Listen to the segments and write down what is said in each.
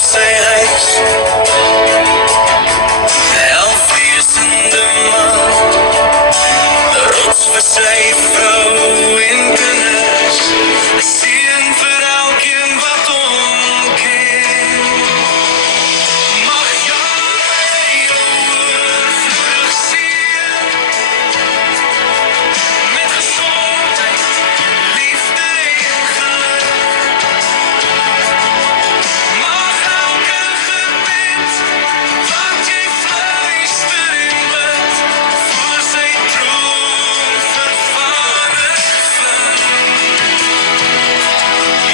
sy huis. 11 uur sinde man, rots vir sy vrou en kinders, 'n seën vir elkeen wat hom ken. Mag Jahwe jou oorvloedig seën, met gesondheid, liefde en geluk. Mag elke gebed wat jy fluister en bid, voor sy troon vervaardig vind.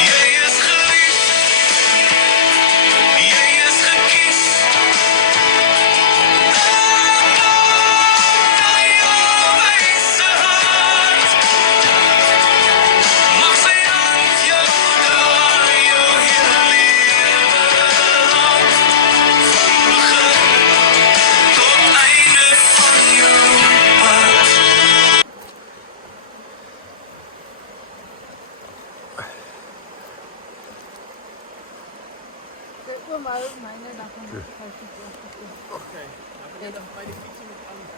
Jy is geliefd, jy is gekies, na Jahwe se hart. Mag sy hand jou dra, jou hele lewe lang, van begin tot einde van jou pad. Kijk maar maar op mijne, dan gaan we 50 Oké, nou ben je dan bij de fietsen met Annika.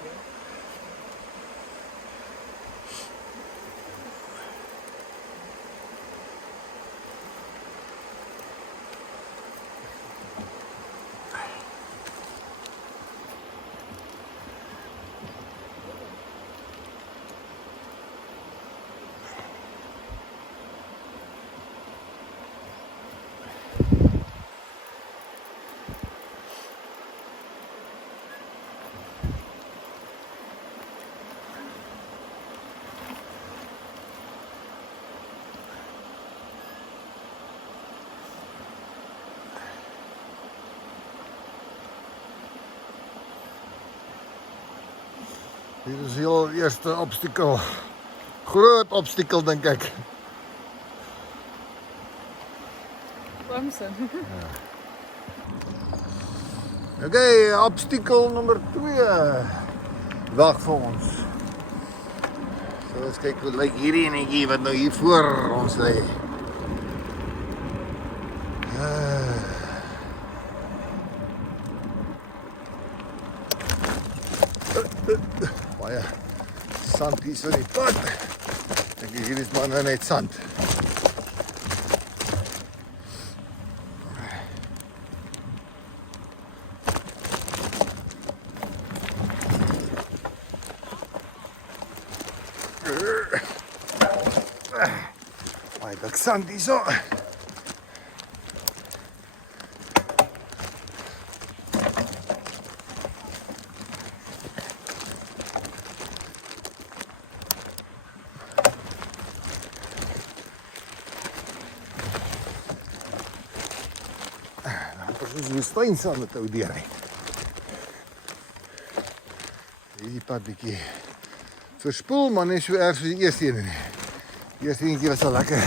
Hier is heel eerste obstakel. Groot obstakel dink ek. Bremsen. Okay, obstakel nommer 2. Wag vir ons. So ons kyk hoe lyk hierdie enetjie wat nou hier voor ons lê. Baie sand hier so in die pad. Dink ek hier is maar nou net sand. Baie dik sand hier so. Dis woestynsand met ou deur hy. Hierdie pad bietjie verspoel, maar nie so erg soos die eerste een nie. Die eerste eentjie was al lekker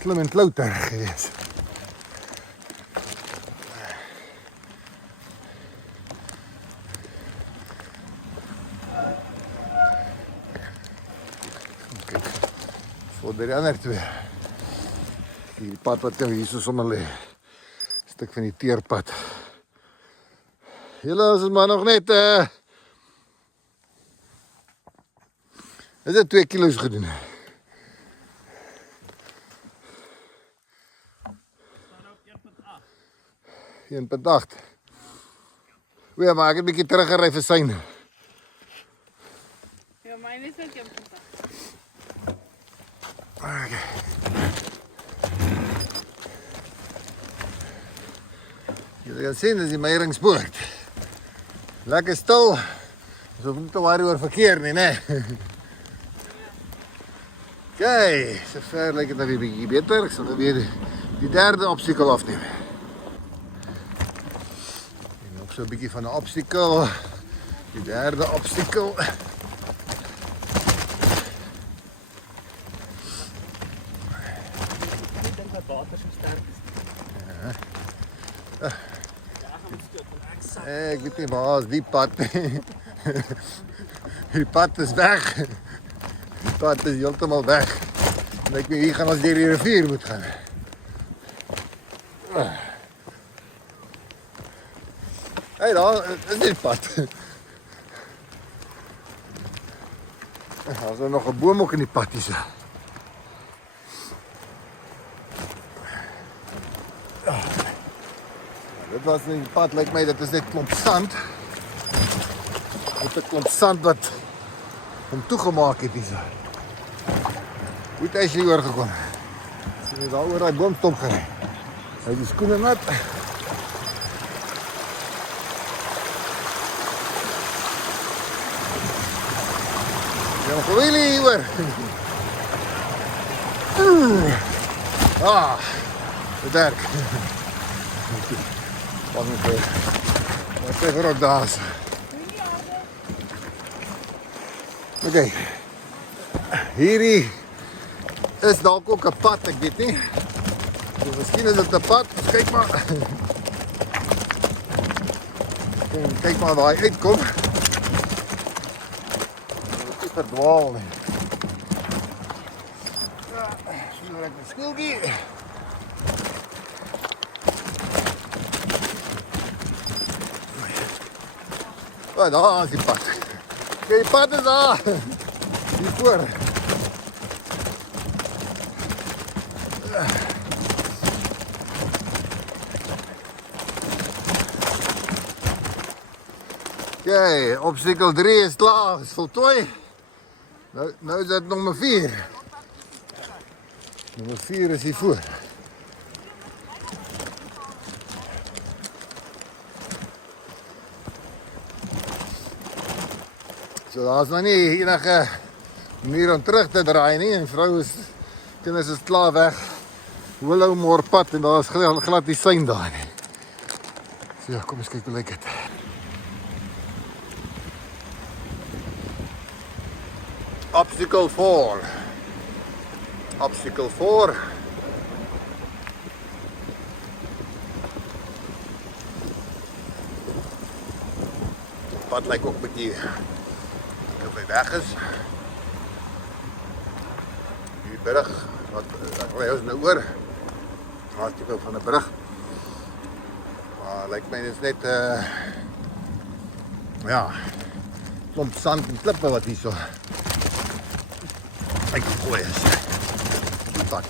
klim en klouter gewees. Kyk, voor die ander twee. Die pad wat nou hier so sommer lê. Stuk van die teerpad. Julle is maar nog net is dit 2 kilo's gedoen. 1.8. O ja, maar ek het 'n bietjie teruggery vir syne. Ja, myne is ook 1.8. Okay. Julle kan sien, dis die Meyringspoort. Lekker stil. Ons hoef nie te worry oor verkeer nie, né? Okay, sover lyk dit nou weer bietjie beter. Ek sal nou weer die derde obstakel afneem. En nog so 'n bietjie van 'n obstakel. Die derde obstakel. Ik denk dat water zo sterk is. Ja, gaan we stuk, want ek sap. Ek weet nie waar is die pad. Die pad is weg. Die pad is heeltemal weg. En ek weet hier gaan ons deur die rivier moet gaan. Hey, daar is die pad. Daar's nog 'n boom ook in die pad hier. Dit was nie die pad, lyk my dit is net klomp sand. Dit 'n klomp sand wat hom toegemaak het hier. Hoe het Ashley oorgekom? Sy het daar oor daai boomstomp gery. Hy het die skoene nat. Ja, nog really hier hoor. Dit werk. Wat moet ek? Wat sê vir ook daar? Okay. Hierdie is dalk ook 'n pad, ek weet nie. So, miskien is dit 'n pad, kyk maar. Kyk maar waar hy uitkom. Dit is verdwaal nie. Ja, so ek 'n skooltjie. Oh, daar is die pad. Kijk, die pad is daar. Hier voor. Oké, obstacle 3 is klaar, is voltooi. Nou is het nummer 4. Nummer 4 is hier voor. So daar's nou nie enige manier om terug te draai nie. En vrou is kinders is klaar weg. Willowmore pad en daar is glad die sein daar nie. So ja, kom eens kyk hoe lyk dit. Obstacle 4. Obstacle 4. Pad lyk ook 'n bietjie of hy weg is. Die brug wat ry ons nou oor. Daar is tipe van 'n brug. Maar lyk my dis net ja, klomp sand en klippe wat hier so uitgegooi is. Die pad.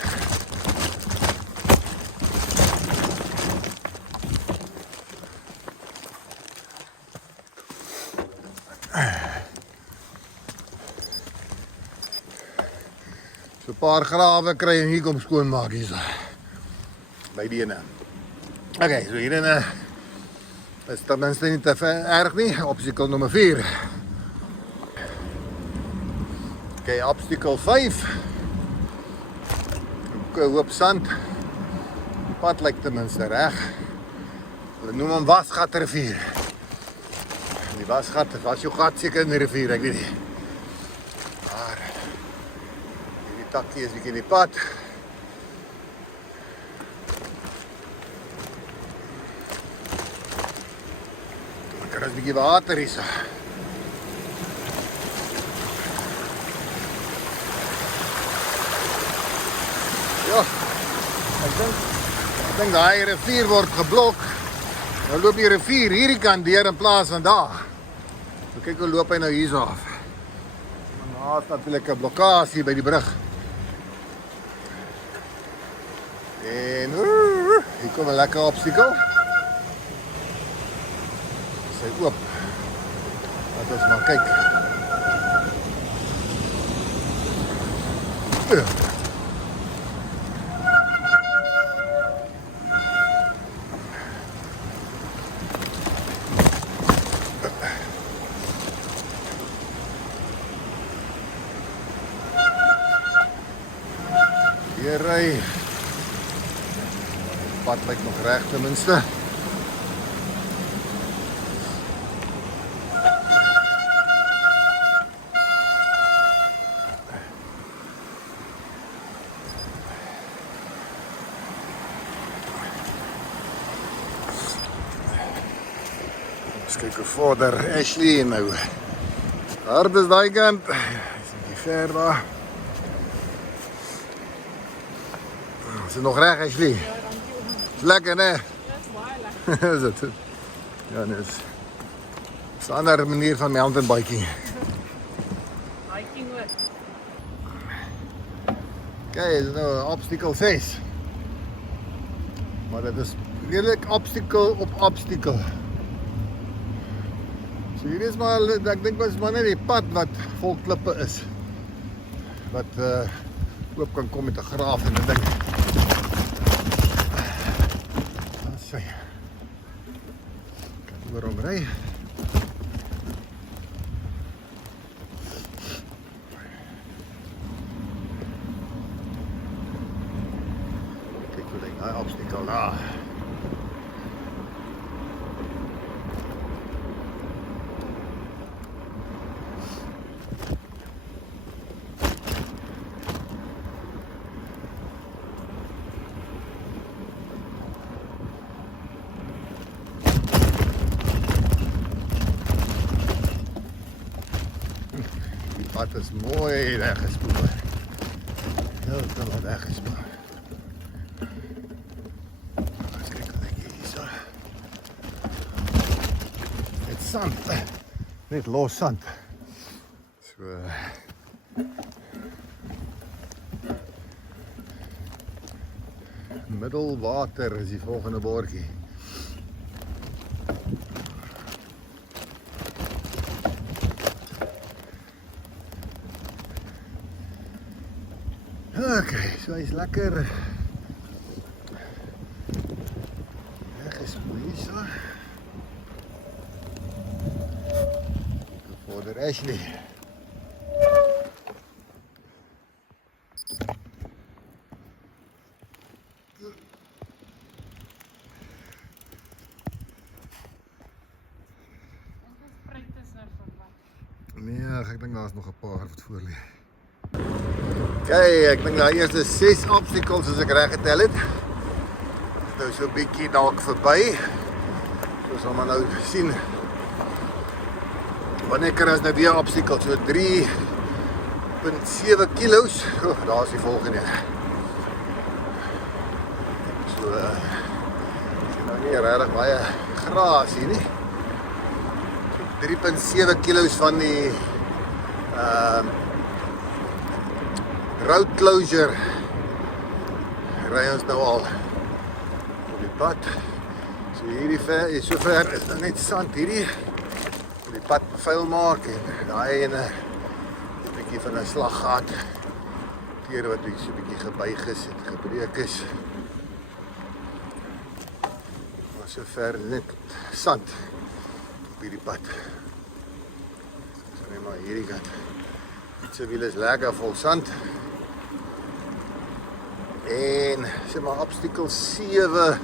So 'n paar grawe kry en hier kom skoonmaak hier so. By die ene. Okay, so hier ene is ten minste nie te erg nie. Obstacle nummer 4. Okay, obstacle 5. Ook 'n hoop sand. Die pad lyk ten minste reg. Hulle noem hom Wasgatrivier. Die Wasgat was jou gat seker in die rivier, ek weet nie. Maar hierdie takkie is bietjie in die pad. Daar is 'n bietjie water hier so. Ja, ek dink daai rivier word geblok. Nou loop die rivier hierdie kant deur in plaas van daar. So kyk hoe loop hy nou hier so af. En daar is natuurlik 'n blokkade by die brug. En hier kom 'n lekker obstacle. Sy oop. Laat ons maar kyk. Hier ry. Pad lyk nog reg ten minste. Eens kyk hoe vorder Ashley nou. Hard is daai kant. Is bietjie ver daar. Is dit nog reg, Ashley? Is lekker, né? Ja, is baie lekker. Is dit? Ja, dis 'n ander manier van mountain biking. Hiking hoor. Kijk, dit is nou obstacle 6. Maar dit is redelijk obstacle op obstacle. So hier is maar, ek dink was maar net die pad wat vol klippe is. Wat oop kan kom met 'n graaf en 'n ding. Dan sê kan oor hom ry. Kyk hoe lyk daai obstacle daar. Die pad is mooi weggespoel. Heeltemal weggespoel. Eens kyk wat ek hier so. Net sand. Net los sand. So middelwater is die volgende bordjie. Okay, so hy's lekker weggespoel hier so. Voor Ashley. Nee, ek dink daar's nog 'n paar wat voor lê. Kijk, ek dink daar eerste 6 obstacles as ek reg getel het. Nou so 'n bietjie dalk verby. So sal maar nou sien. Wanneer kan ons nou weer obstacle? So 3.7 kilos. Oh, daar is die volgende. So nou nie regtig baie gras hier nie. 3.7 kilos van die road closure ry ons nou al op die pad. So hierdie sover is nou net sand hierdie op die pad vuil maak en daai ene 'n bietjie van 'n slaggat teer wat so 'n bietjie gebuig is en gebreek is. Maar sover net sand op hierdie pad. So net maar hierdie kant. Fietsen wiel is lekker vol sand. En sê maar obstacle 7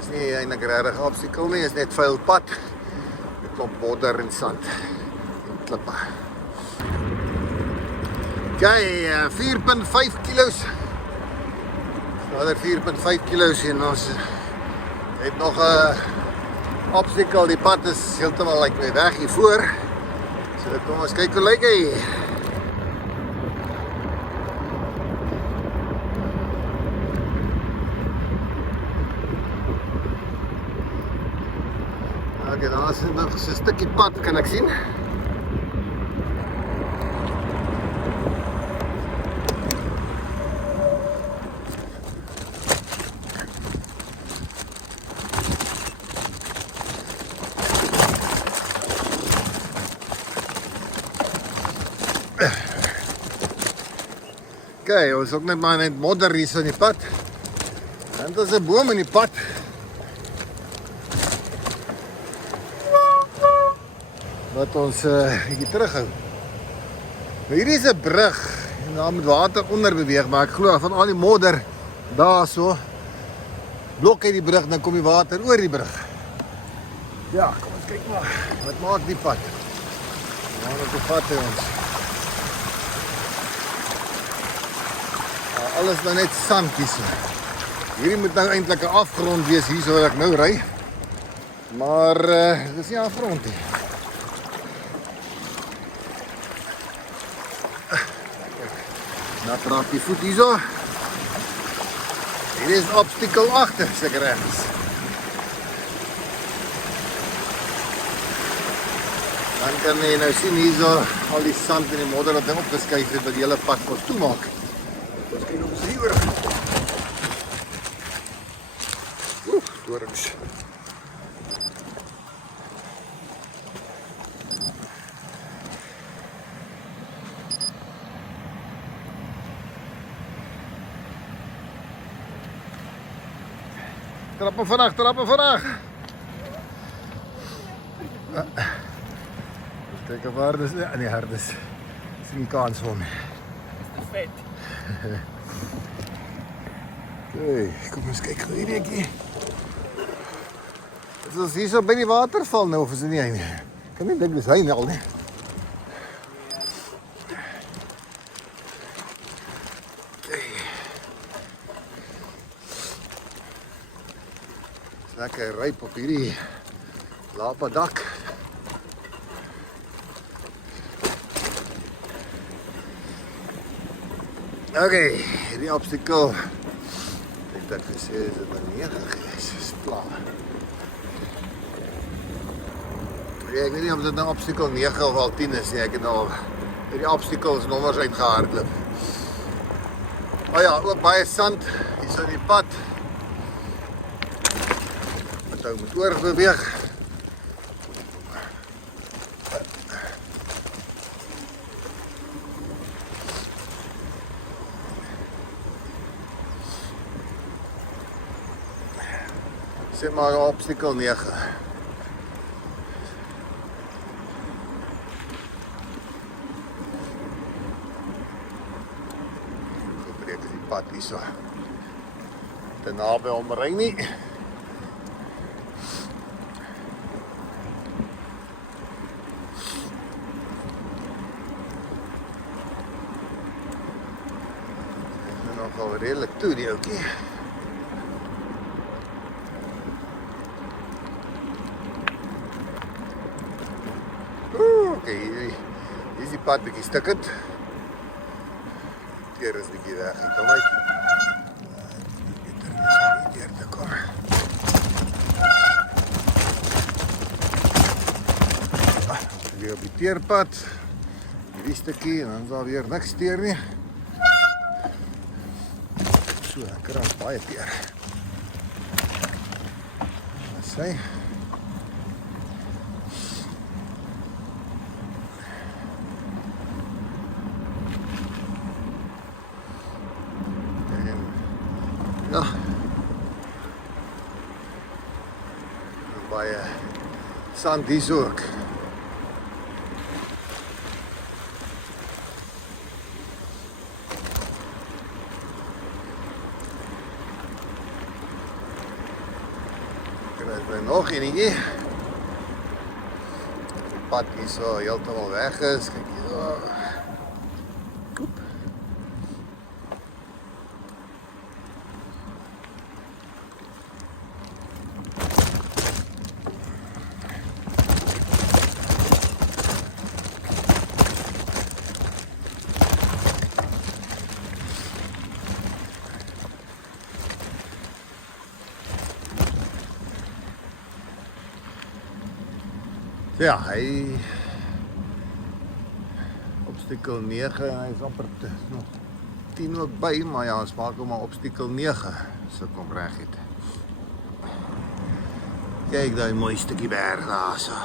is nie eintlik regtig obstacle nie, is net vuil pad. 'n Klomp modder en sand en klippe. Kyk, 4.5 kilos. Another 4.5 kilos en ons het nog 'n obstacle. Die pad is heeltemal like weer weg hier voor. So kom ons kyk hoe lyk hy. Okay, daar is nog 'n stukkie pad kan ek sien. Okay, ons ook net maar net modder hier so in die pad. En dit is 'n boom in die pad. Wat ons hier terughou. Maar hier is 'n brug en daar moet water onder beweeg, maar ek glo van al die modder daar so blok hy die brug, dan kom die water oor die brug. Ja, kom ons kyk maar. Wat maak die pad? Waar op die pad is ons? Alles nou net sand hier so. Hierdie moet nou eintlik 'n afgrond wees hier so waar ek nou ry. Maar dit is nie afgrond nie. Nou praat die voet hier so. Hier is 'n obstacle agter, seker regs. Dan kan jy nou sien hierso al die sand en die modder wat nou opgeskuif het wat die hele pad mos toemaak. Ons kyk of ons hier oor. Dorings. Trappen vanaf, trappen vanaf. Kijken waar dus, nee, hardes. Is geen kans voor me. Vet. Oké, kom eens kijken hier ekkie. Dit is hier so by die waterval nou of is dit nie hy nie? Ek kan nie dink dis hy nie al nie. Lekker ryp op hierdie lapa dak. Okay, hierdie obstakel. Ek het gesê is dit 'n 9 gewees, is klaar. Ek weet nie of dit nou obstakel 9 of al 10 is nie. Ek het nou hierdie obstacles nommers uitgehardloop. Oh ja, ook baie sand hier so in die pad. Wat ou moet oorbeweeg. Sit maar op obstakel 9. Gebreek is die pad hier so. Te naby omry nie. Dit is nogal redelijk toe die oukie. Okay, hier is die pad bietjie stukkend. Keer is bietjie weg uit hom uit. Beter is om nie deur te kom. Weer op die teerpad. Hierdie stukkie en dan is daar weer niks teer nie. So, ek kry baie teer. Wat sê? Ja. Baie sand hier so ook. Kry jy nog enetjie? Die pad hier so heeltemal weg is. Kyk hier so. Koep. Ja, hy obstakel 9 en hy is amper nog 10 ook by, maar ja, ons maak hom maar obstakel 9, so kom reg het. Kyk daai mooi stukkie berg daar so.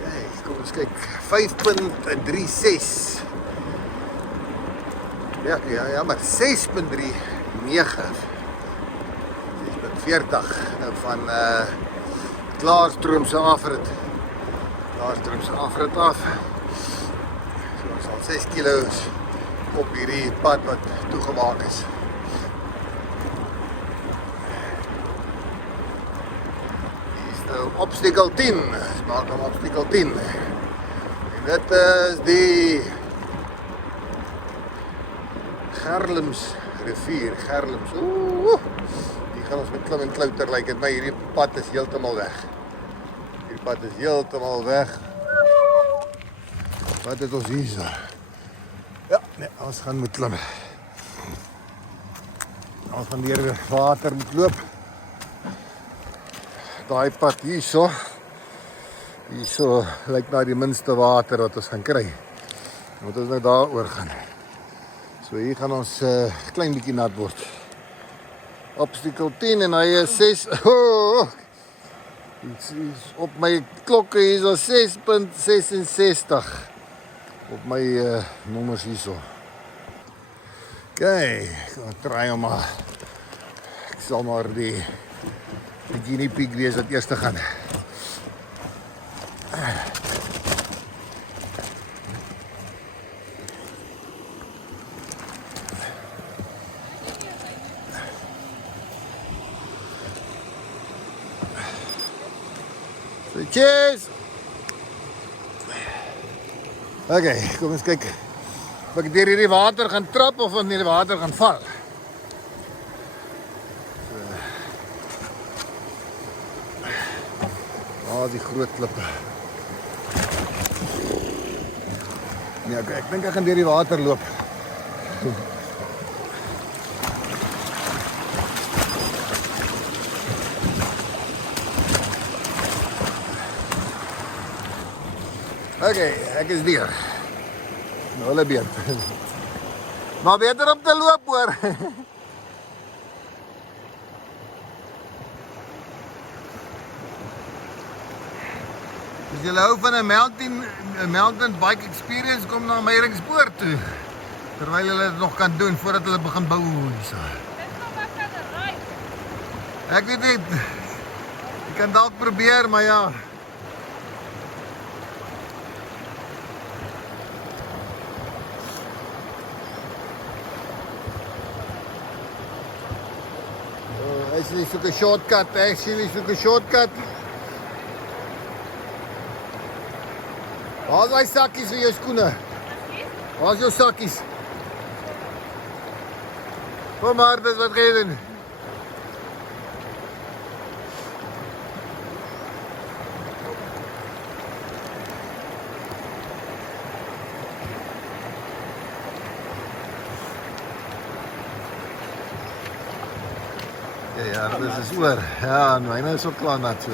Kyk, kom ons kyk, 5.36. Ja, maar 6.39 nou van Klaarstromse afrit. Klaarstromse afrit af. So ons al 6 kilo's op hierdie pad wat toegemaak is. Hier is nou obstacle 10. Ons maak hom obstacle 10. En dit is die Gerlems rivier, Gerlems. Die gaan ons met klim en klouter lyk dit my hierdie pad is heeltemal weg. Hierdie pad is heeltemal weg. Wat het ons hier so? Ja, nee, ons gaan moet klim. Ons gaan deur water moet loop. Daai pad hierso lyk na die minste water wat ons gaan kry. Moet ons nou daar oor gaan. So hier gaan ons klein bietjie nat word. Obstacle 10 en hy is 6. Op my klokke is al 6.66 op my nommers hierso. Okay, kom ek try hom maar. Ek sal maar die guinea pig wees wat eerste gaan. So, cheers! Okay, kom ons kyk of ek deur hierdie water gaan trap of in die water gaan val. So. Die groot klippe. Nee, ek dink ek gaan deur die water loop. Okay, ek is deur. Nou hulle beet. Maar beter om te loop hoor. As jy hou van 'n mountain bike experience, kom na Meyringspoort toe. Terwyl hulle dit nog kan doen voordat hulle begin bou hierso. Ek weet nie. Ek kan dalk probeer, maar ja. Actually soek 'n shortcut. Waar is daai sakkies vir jou skoene? Waar is jou sakkies? Kom maar, dis wat gaan doen. Ja, dis is oor. Ja, myne is ook klaar nat.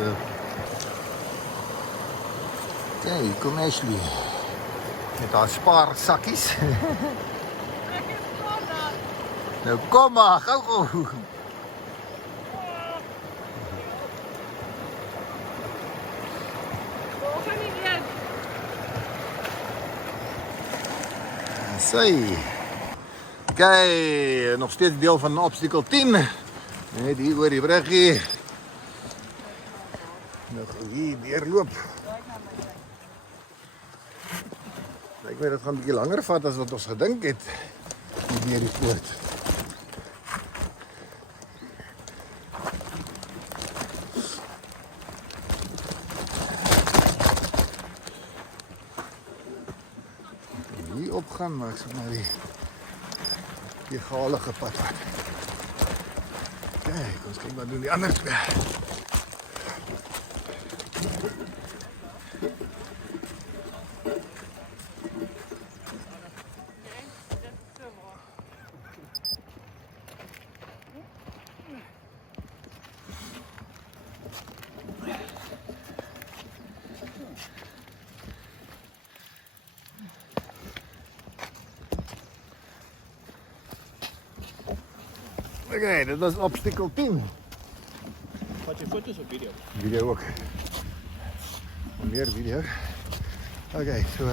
Okay, kom Ashley. Met haar spaar sakkies. Nou kom maar, gou. Sy. Okay, nog steeds deel van obstacle 10. Net hier oor die bruggie. Nog hier deurloop. Ek weet dit gaan 'n bietjie langer vat as wat ons gedink het deur die poort. Hier opgaan, maar ek sê maar die galige pad. Kijk, ons kyk wat doen die ander twee. Okay, dit was obstacle 10. Vat jy foto's of video? Video ook. Meer video. Okay, so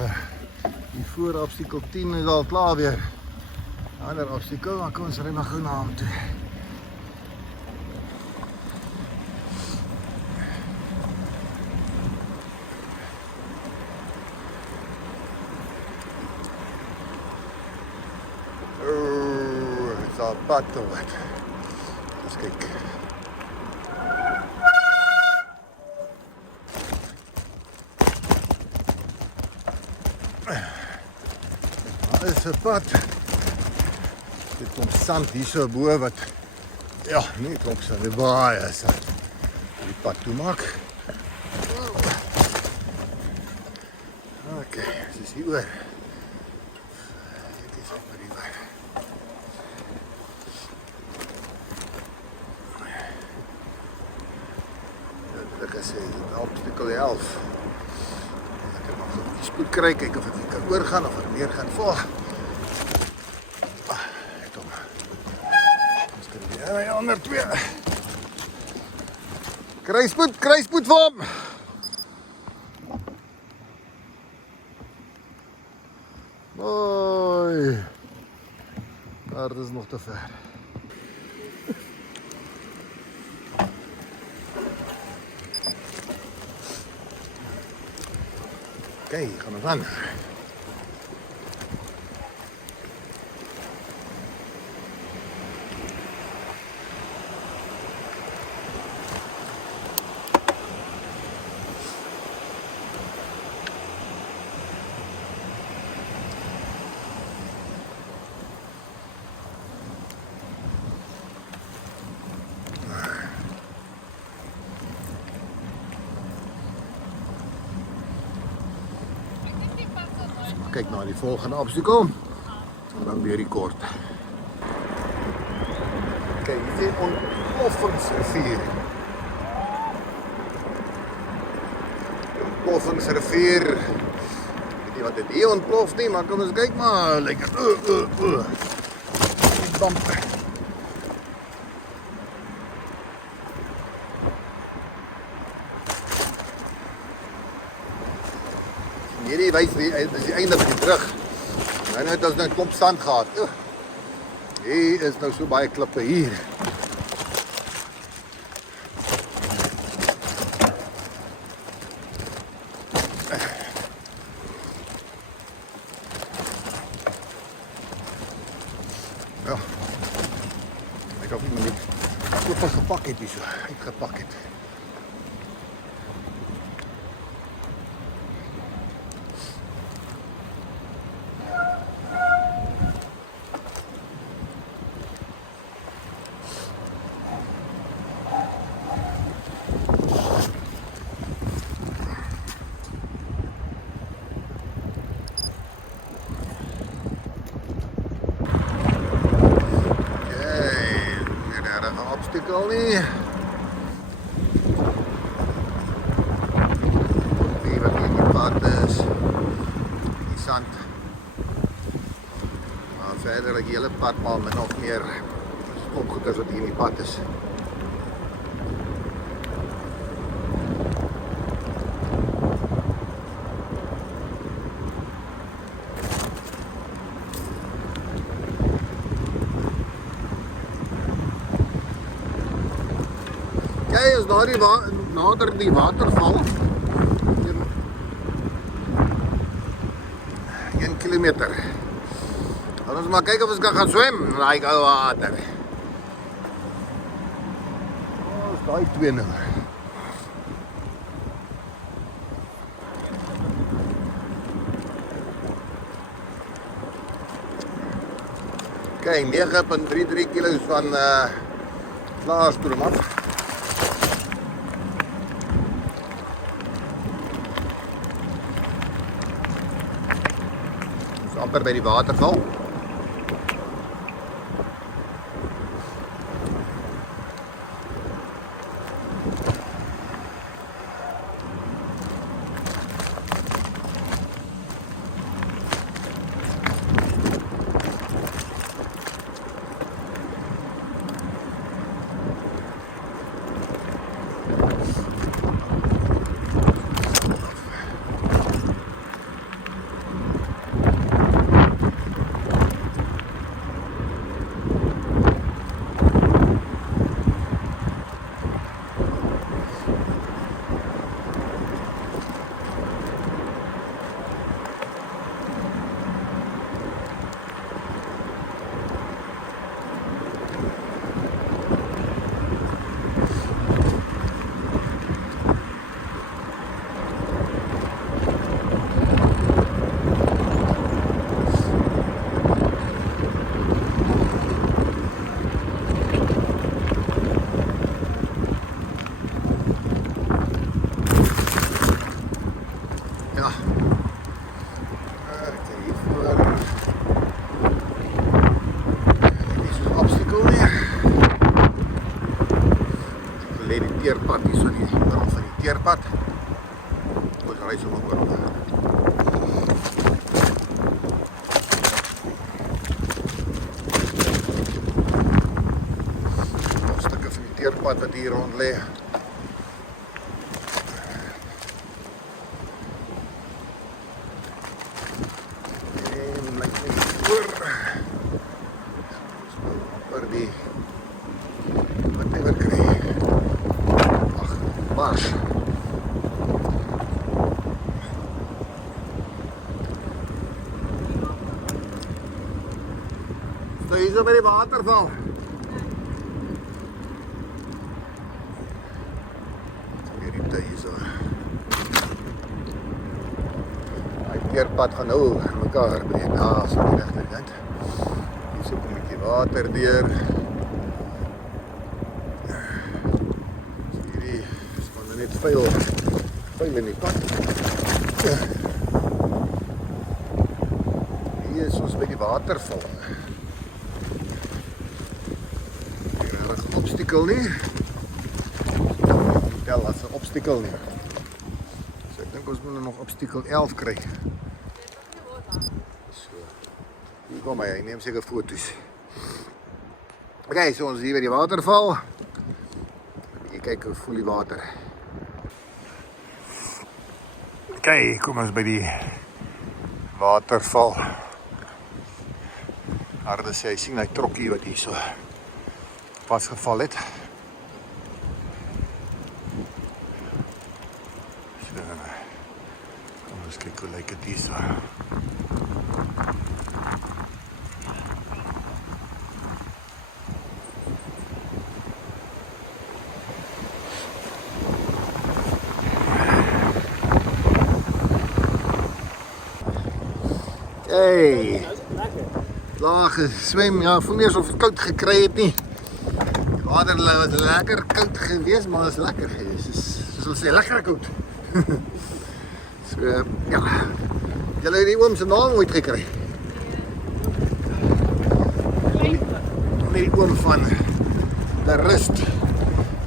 die voor obstacle 10 is al klaar weer. Ander obstacle, maar kom ons ry maar gou na hom toe. Is al pad te wat. Eens kyk. Daar is 'n pad. Dit kom sand hier so bo wat ja, nie klop sand, dit baie sand. Die pad toe maak. Okay, dis hier oor. Dit is op die weg. 11. Ek kan nog 'n bietjie spoed kry, kyk of ek hier kan oorgaan of ek meer gaan val. Ek kom. Ons kan weer onder 2. Kry spoed vir hom. Mooi. Maar dit is nog te ver. Oké, gaan we aan. Kyk na die volgende obstakel en dan weer die kort. Kyk, hier is Ontploffingsrivier. Ontploffingsrivier. Weet nie wat dit hier ontplof nie, maar kom eens kyk maar, lyk het. Die damp. Hierdie wys die einde van die brug. Nou het ons nou 'n klomp sand gehad. Hier is nou so baie klippe hier. Ja. Ek hoop nie ek het gepak het hier so. Uitgepak het. Obstacle nie. Die wat hier die pad is. Die sand. Maar verder die hele pad maar min of meer opgekus wat hier in die pad is. Kijk, is nader die waterval. 1 kilometer. Laat ons maar kijken of we gaan zwemmen in die oude water. Oh, is die 2 nou. Kijk, 9,33 kilo's van Vlaarstroom af. Amper by die waterval. Teerpad hier so die middel van die teerpad. ry sommer oor. Nog stukke van die teerpad wat hier rond lê. En lyk net oor. Oor die whatever kry. Ag, mars. So hier is by die waterval. Weer die tyd hier so. Die teerpad gaan nou mekaar breek. So die regterkant. Hier so 'n bietjie water deur. Hierdie span net vuil in die pad. Hier is ons by die waterval. Obstakel nie. Tel as 'n obstakel nie. So ek dink ons moet nog obstakel 11 kry. So. Hier kom hy neem seker foto's. Okay, so ons hier by die waterval. Jy kyk hoe voel die water. Okay, kom ons by die waterval. Harde sê, hy sien hy trokkie wat hier so vasgeval het. So, kom ons kyk hoe lyk dit hier so. Hey, laag swem, ja, voel nie asof het koud gekry het nie. Die water was lekker koud geweest, maar is lekker geweest. Soos ons sê, lekker koud. So, ja. Julle het die oom se naam ooit gekry. Die oom van de Rust.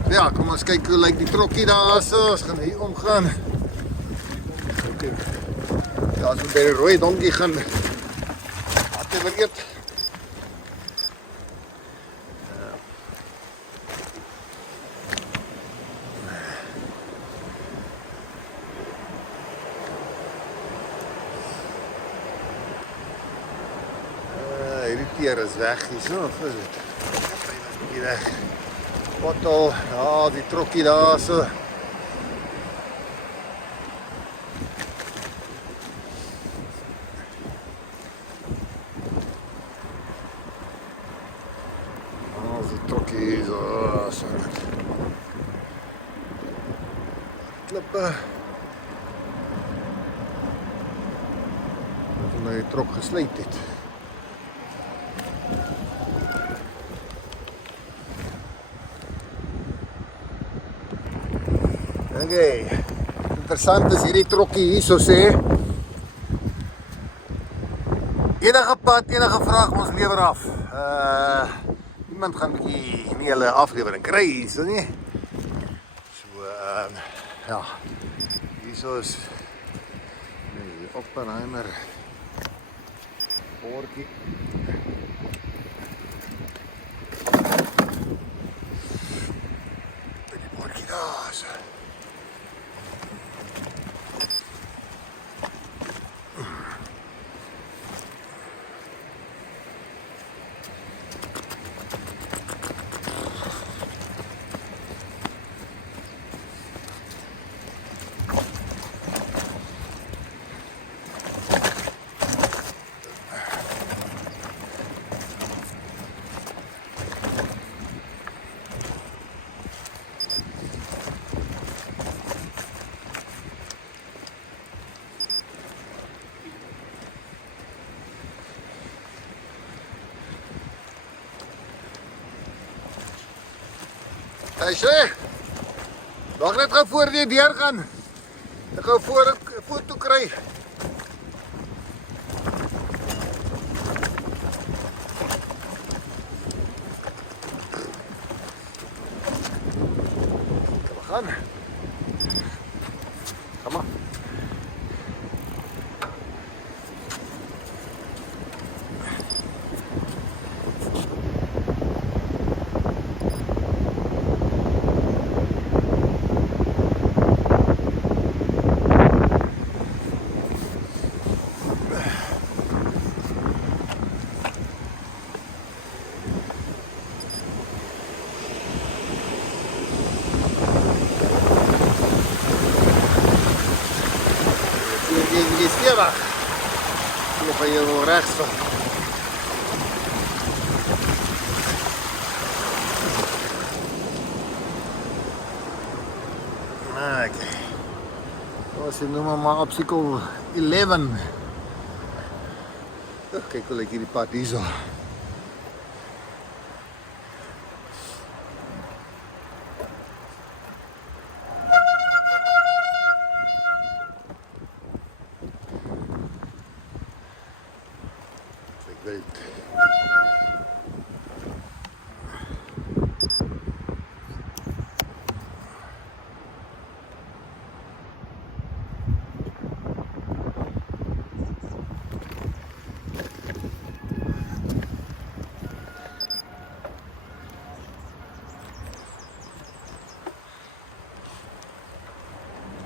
Ja, kom ons kyk hoe lyk die trokkie daar so. Ons gaan hier omgaan. Ja, as we by die rooi donkie gaan whatever eet. Hierdie teer is weg hier so, of is dit? Hy was bietjie weg. Bottel, ja, die trokkie daar so. Klippe. Of nou die trok gesluit het. Okay. Interessant is hierdie trokkie hier so sê. Enige pad, enige vraag ons lewer af. Iemand gaan bietjie nie hulle aflewering kry hier so nie. So ja, hier is die Oppenheimer bordjie. Die bordjie daar so. Hey sê, wag net gou voor die deur gaan. Ek gou voor 'n foto kry. Kom aan. Kom maar. rechts van. Okay. Ons noem hom maar obstacle 11. Kyk hoe lyk hierdie pad hierso. Kyk wild.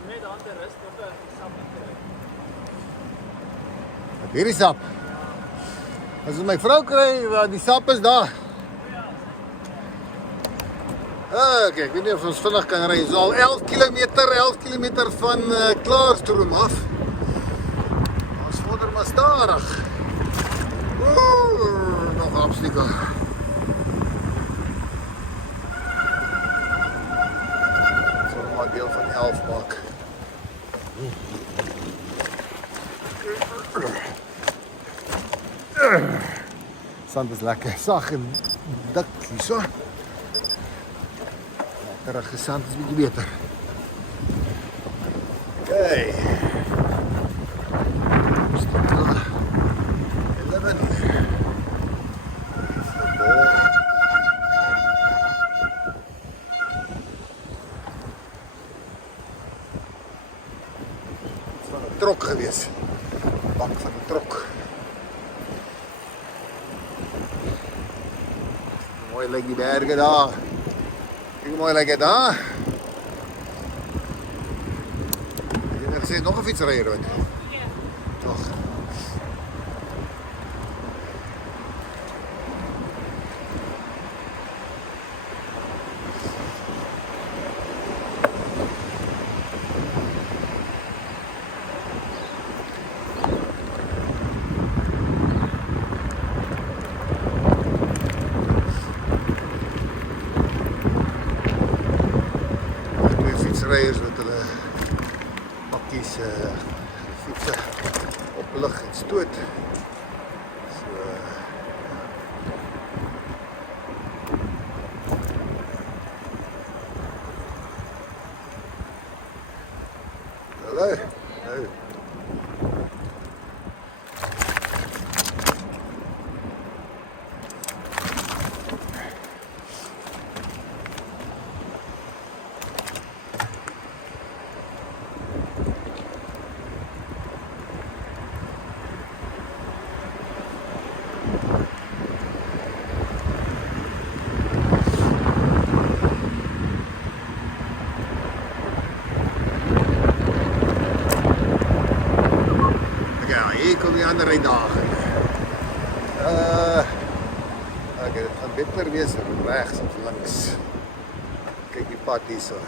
Net aan de rust op 'n sap kry. Hierdie sap. As my vrou kry, die sap is daar. Okay, ek weet nie of ons vinnig kan ry. Ons al 11 km van Klaarstroom af. Ons vorder maar stadig. Nog obstacle. Dit sal maar deel van 11 maak. Sand is lekker sag en dik hierso. Letterige sand is bietjie beter. Okay. Obstacle 11. Van 'n trok gewees. Bank van 'n trok. Mooi lyk die berge daar. Kyk hoe mooi lyk dit daar. Jy het gesê nog 'n fietsryer hoor. Ja. Tog. Fietsryers met hulle bakkies fietsen oplig en stoot. So hallo. Hallo. Hier kom die ander uitdaging. Okay, dit gaan beter wees regs of links. Kyk die pad hierso.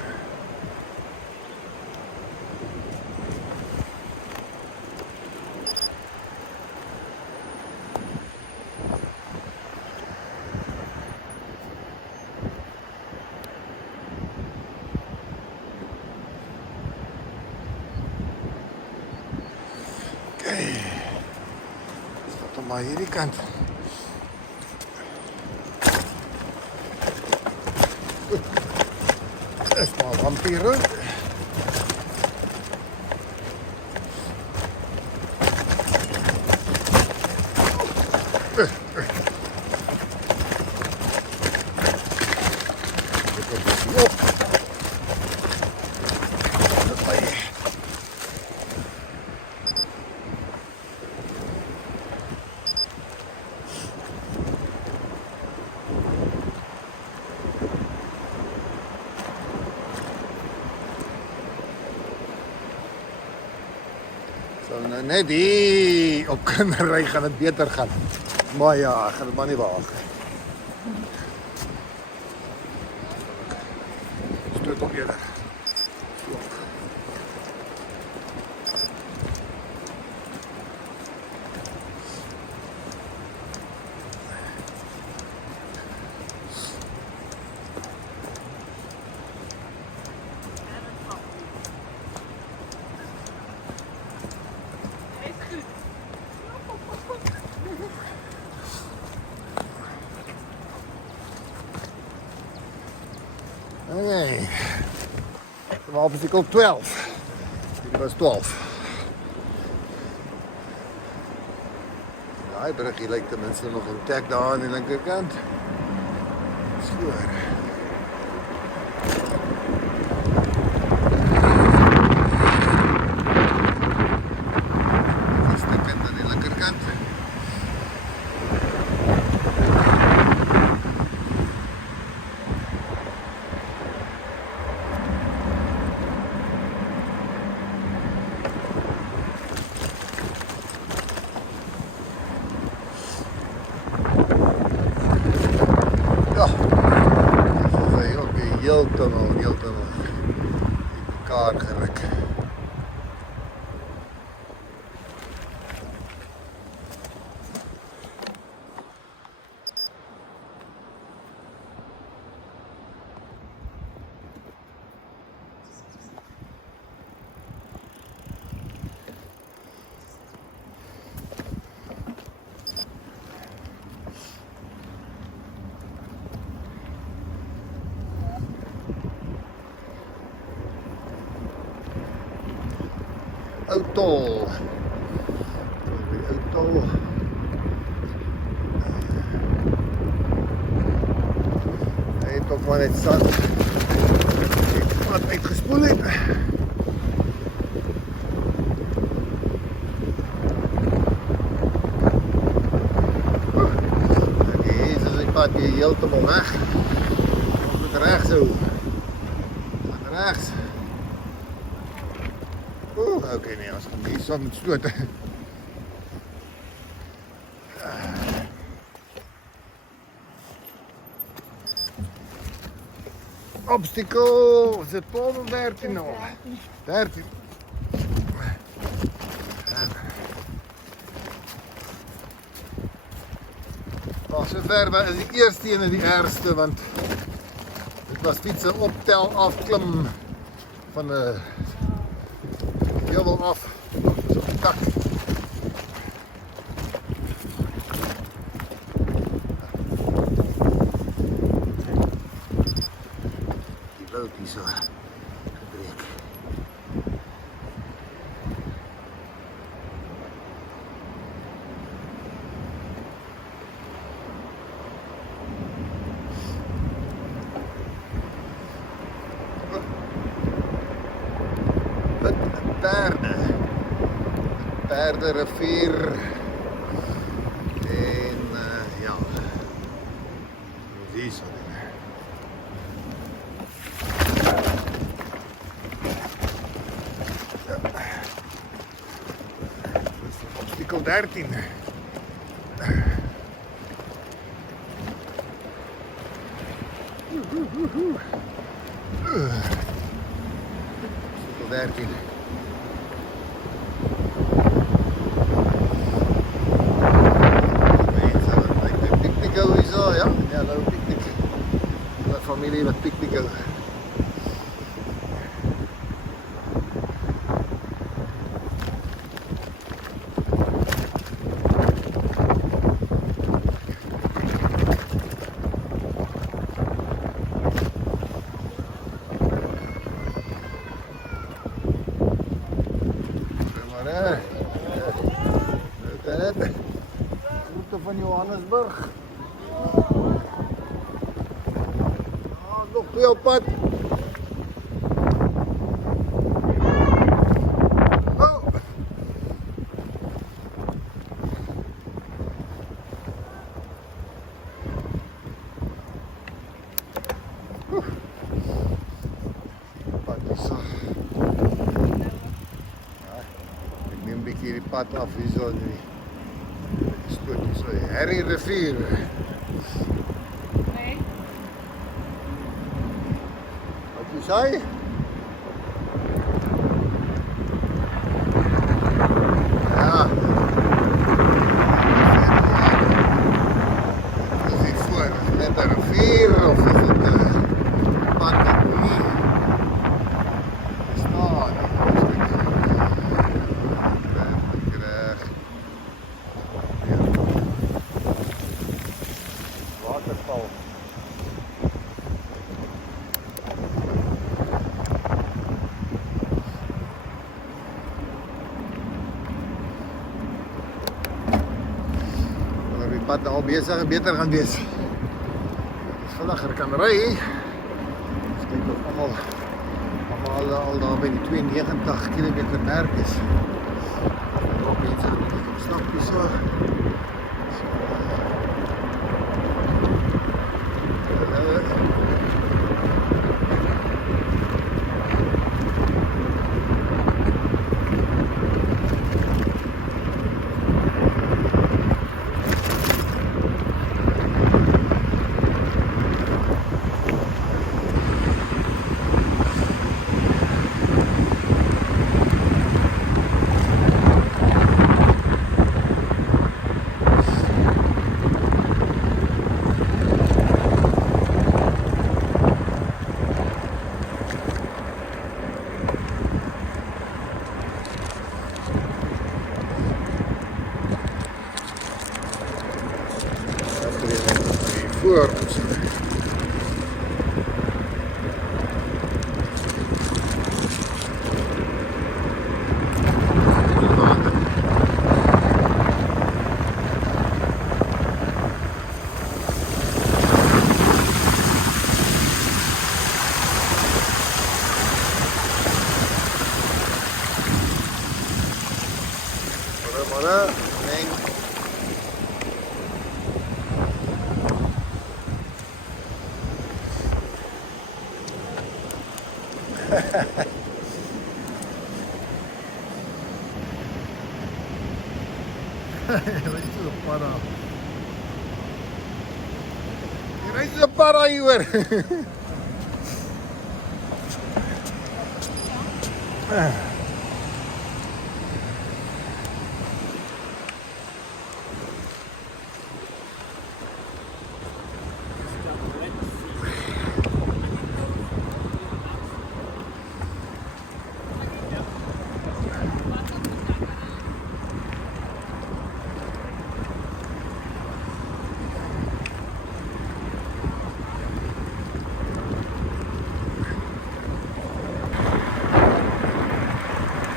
Stap maar hierdie kant. Dis maar vampire. So nou net hier op kinderry gaan dit beter gaan. Maar ja, ek gaan dit maar nie waag. Stoot op eerder. Nee. Dat was obstacle 12. Dit was 12. Daai bruggie lyk ten minste nog intact daar aan die linkerkant. Skoor. Die stukkend aan die linkerkant. Ja, dit is ook heeltemal in mekaar geruk. Ou tol. Ou tol. Hy het ook maar net sand. Wat uitgespoel het. Hier is die pad hier heeltemal weg. Ek moet regs hou. Regs. Okay, nee, as ek hier so moet stoot. Obstacle, is het 12 of 13 nou? 13. Maar sover is die eerste ene die ergste, want dit was fietsen optel, afklim van 'n heuwel af, so op die dak. Die boot hier so gebreek. Paardenrivier en ja, hier zo. Ja. Dat is obstacle 13. Obstacle 13. Ja, nou picknick. Met familie met picknicken. Maar hè, de route van Johannesburg. Nog twee op pad. Oh. Pad is zo. Ja, ik neem een beetje die pad af hier zo. Die stoot hier zo. Harry Rivier. Nee. Zei? Ja. Is dit voor net een rivier of is het een pad dat niet bestaat? Waterval. pad nou al beter gaan wees. Vinniger kan ry. Ek dink of almal al daar by die 92 km merk is. Ook mense gaan stap hier so. Voor ons. Maar nee. Itu parah. Itu parah hier.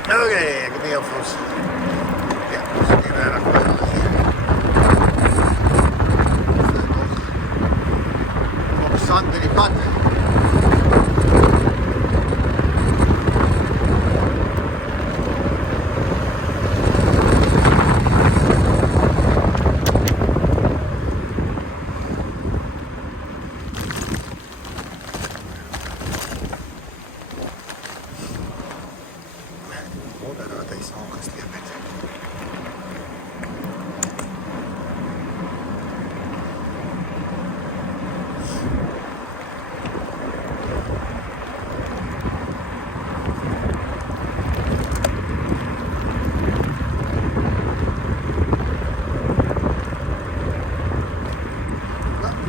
Oké, ik heb niet heel vast. Ja, dat is niet erg. Nog zand in die pad. Dat is ongesteerd.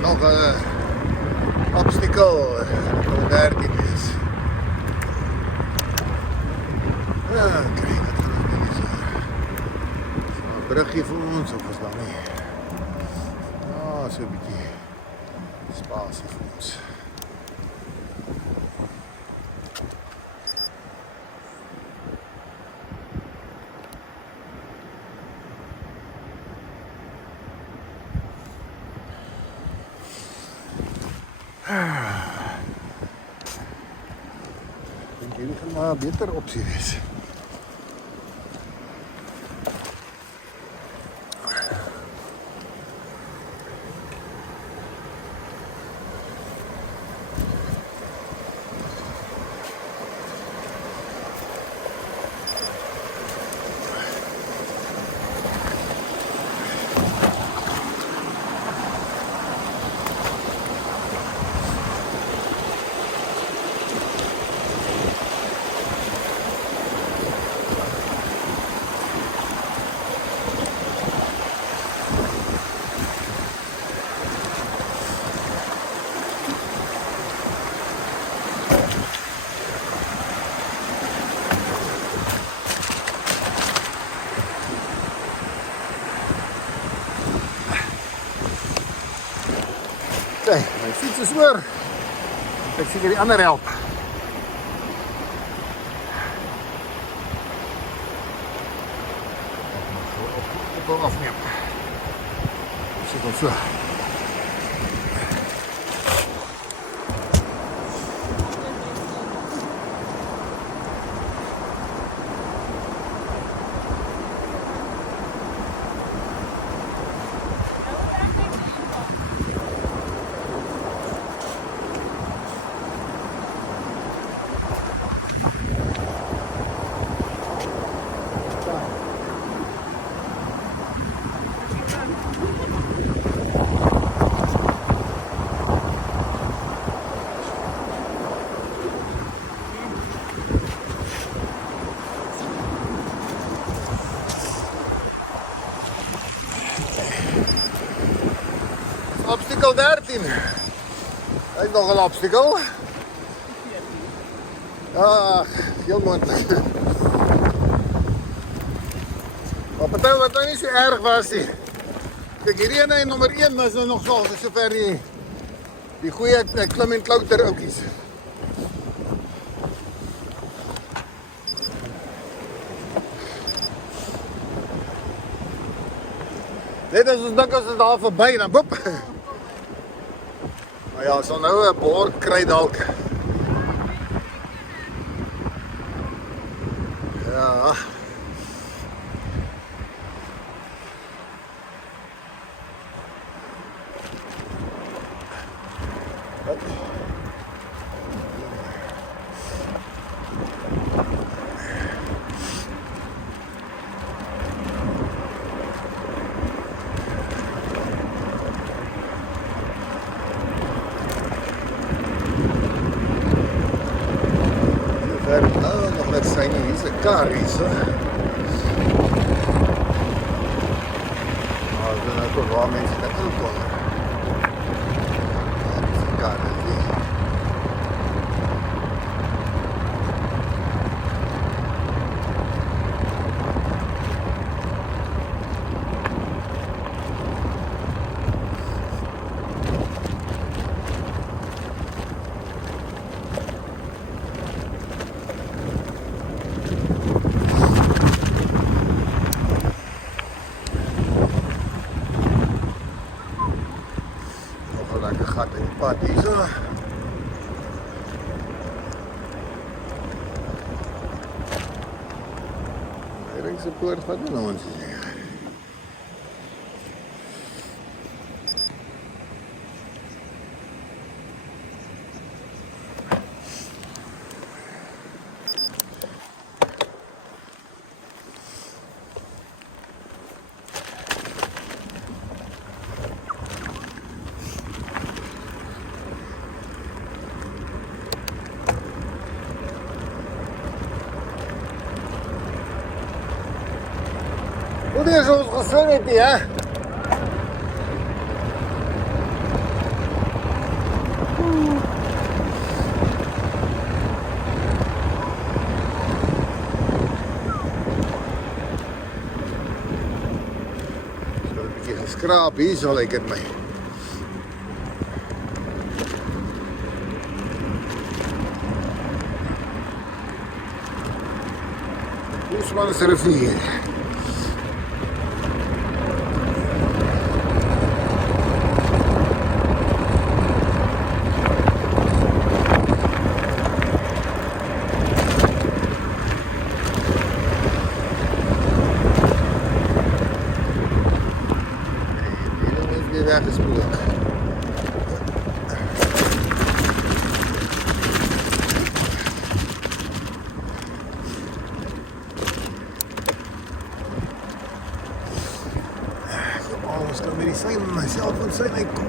Nog een obstacle, daar die is. Ja, kijk, dat is een brugje voor ons, of is dat niet? Ja, zo'n beetje spatie voor ons. Ik denk jullie gaan maar beter optie wees. Kijk, mijn fiets is weer. Ik zie die andere help. Op afnemen. obstakel so. Obstakel 13. Hy is nog 'n obstakel. Ag, heel moontlik. Maar party wat nou nie so erg was nie. Kyk, hierdie ene nommer 1 was nou nog so ver die goeie klim en klouter oukies. Net as ons dink as dit daar verby dan boep. Maar ja, so nou 'n bord kry dalk. Ja. Nog net zijn hier is 'n kar hier so. Maar dan nou toch waar mense kan inkom. Ja, dis 'n kar hier. Lekker gat in die pad hier so. Hier is 'n poort wat nou ons is. Hoe is ons geswing het nie, hè? So 'n bietjie geskraap hier, so lyk dit my. Oesman se rivier. Weggespoeld. Ons kan weer die myself van sy uitkom.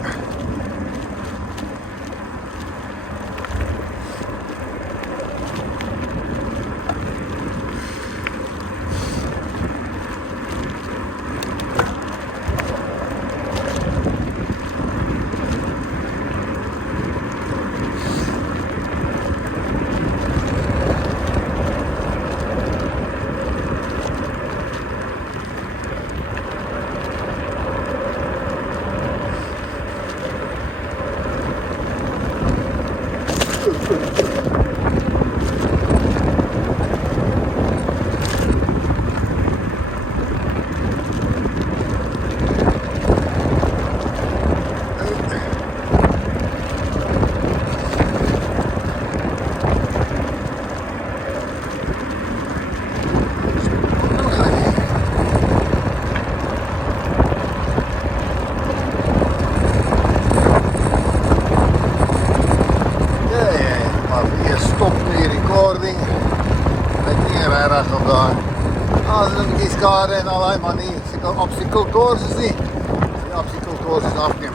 skade en al daai man nie. Seker obstacle courses nie. Die obstacle courses afneem.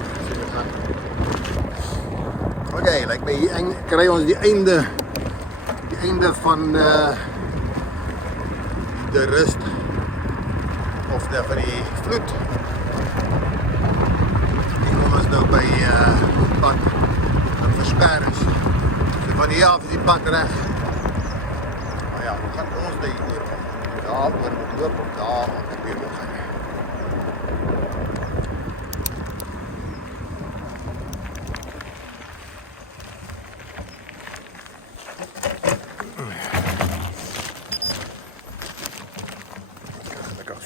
Okay, like by hier kry ons die einde van de rust of van die vloed. Hier kom ons nou by pad wat versper is. So van hier af is die pad reg. Maar ja, hoe gaan ons by hier oor? Daar oor moet loop of daar ek weet nog gaan.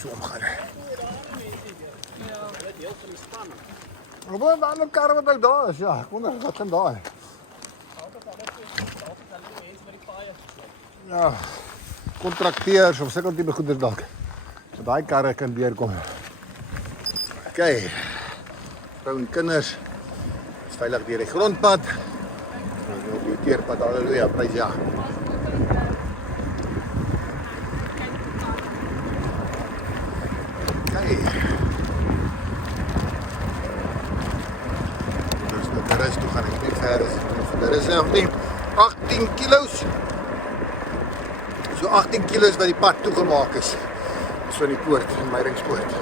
So omgaan. Wat 'n ander kar wat ook daar is, ja. Ek wonder wat gaan daar. Ja. Kontrakteurs of sulke tipe goeder dalk. Dat daai karre kan deurkom. Okay. Vrou en kinders is veilig deur die grondpad. Ons op die teerpad. Halleluja, prys ja. Okay. Dus de rest toe gaan ek nie verder. Daar is nog nie 18 kilos. So 18 kilos wat die pad toegemaak is. So in die poort, in Meyringspoort.